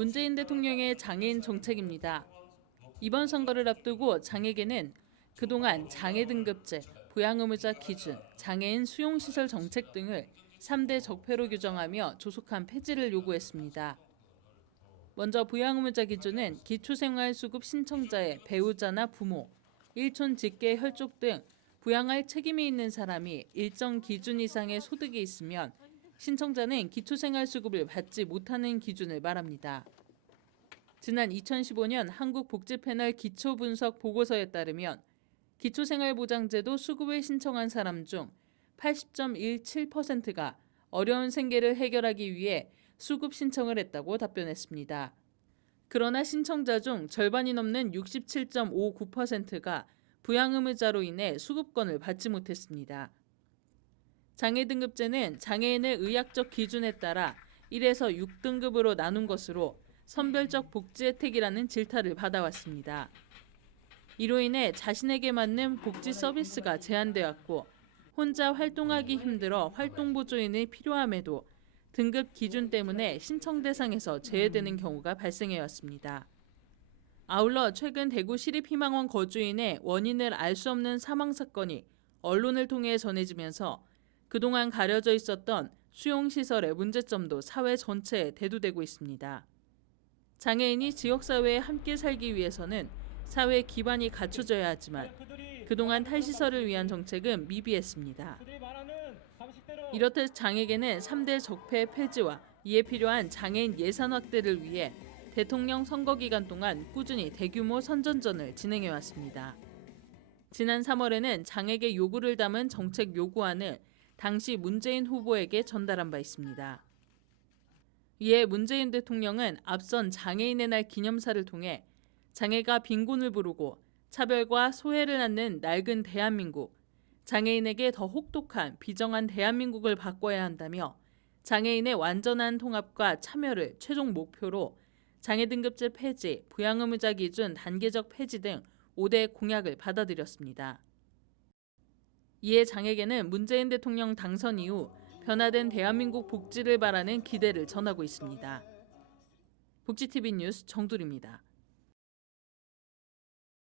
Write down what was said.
문재인 대통령의 장애인 정책입니다. 이번 선거를 앞두고 장에게는 그동안 장애 등급제, 부양의무자 기준, 장애인 수용시설 정책 등을 3대 적폐로 규정하며 조속한 폐지를 요구했습니다. 먼저 부양의무자 기준은 기초생활수급 신청자의 배우자나 부모, 일촌 직계 혈족 등 부양할 책임이 있는 사람이 일정 기준 이상의 소득이 있으면 신청자는 기초생활수급을 받지 못하는 기준을 말합니다. 지난 2015년 한국복지패널 기초분석 보고서에 따르면 기초생활보장제도 수급을 신청한 사람 중 80.17%가 어려운 생계를 해결하기 위해 수급 신청을 했다고 답변했습니다. 그러나 신청자 중 절반이 넘는 67.59%가 부양의무자로 인해 수급권을 받지 못했습니다. 장애등급제는 장애인의 의학적 기준에 따라 1에서 6등급으로 나눈 것으로 선별적 복지 혜택이라는 질타를 받아왔습니다. 이로 인해 자신에게 맞는 복지 서비스가 제한되었고 혼자 활동하기 힘들어 활동보조인이 필요함에도 등급 기준 때문에 신청 대상에서 제외되는 경우가 발생해왔습니다. 아울러 최근 대구 시립희망원 거주인의 원인을 알 수 없는 사망 사건이 언론을 통해 전해지면서 그동안 가려져 있었던 수용시설의 문제점도 사회 전체에 대두되고 있습니다. 장애인이 지역사회에 함께 살기 위해서는 사회 기반이 갖춰져야 하지만 그동안 탈시설을 위한 정책은 미비했습니다. 이렇듯 장에게는 3대 적폐 폐지와 이에 필요한 장애인 예산 확대를 위해 대통령 선거 기간 동안 꾸준히 대규모 선전전을 진행해왔습니다. 지난 3월에는 장에게 요구를 담은 정책 요구안을 당시 문재인 후보에게 전달한 바 있습니다. 이에 문재인 대통령은 앞선 장애인의 날 기념사를 통해 장애가 빈곤을 부르고 차별과 소외를 낳는 낡은 대한민국, 장애인에게 더 혹독한 비정한 대한민국을 바꿔야 한다며 장애인의 완전한 통합과 참여를 최종 목표로 장애등급제 폐지, 부양의무자 기준 단계적 폐지 등 5대 공약을 받아들였습니다. 이에 장에게는 문재인 대통령 당선 이후 변화된 대한민국 복지를 바라는 기대를 전하고 있습니다. 복지TV 뉴스 정두리입니다.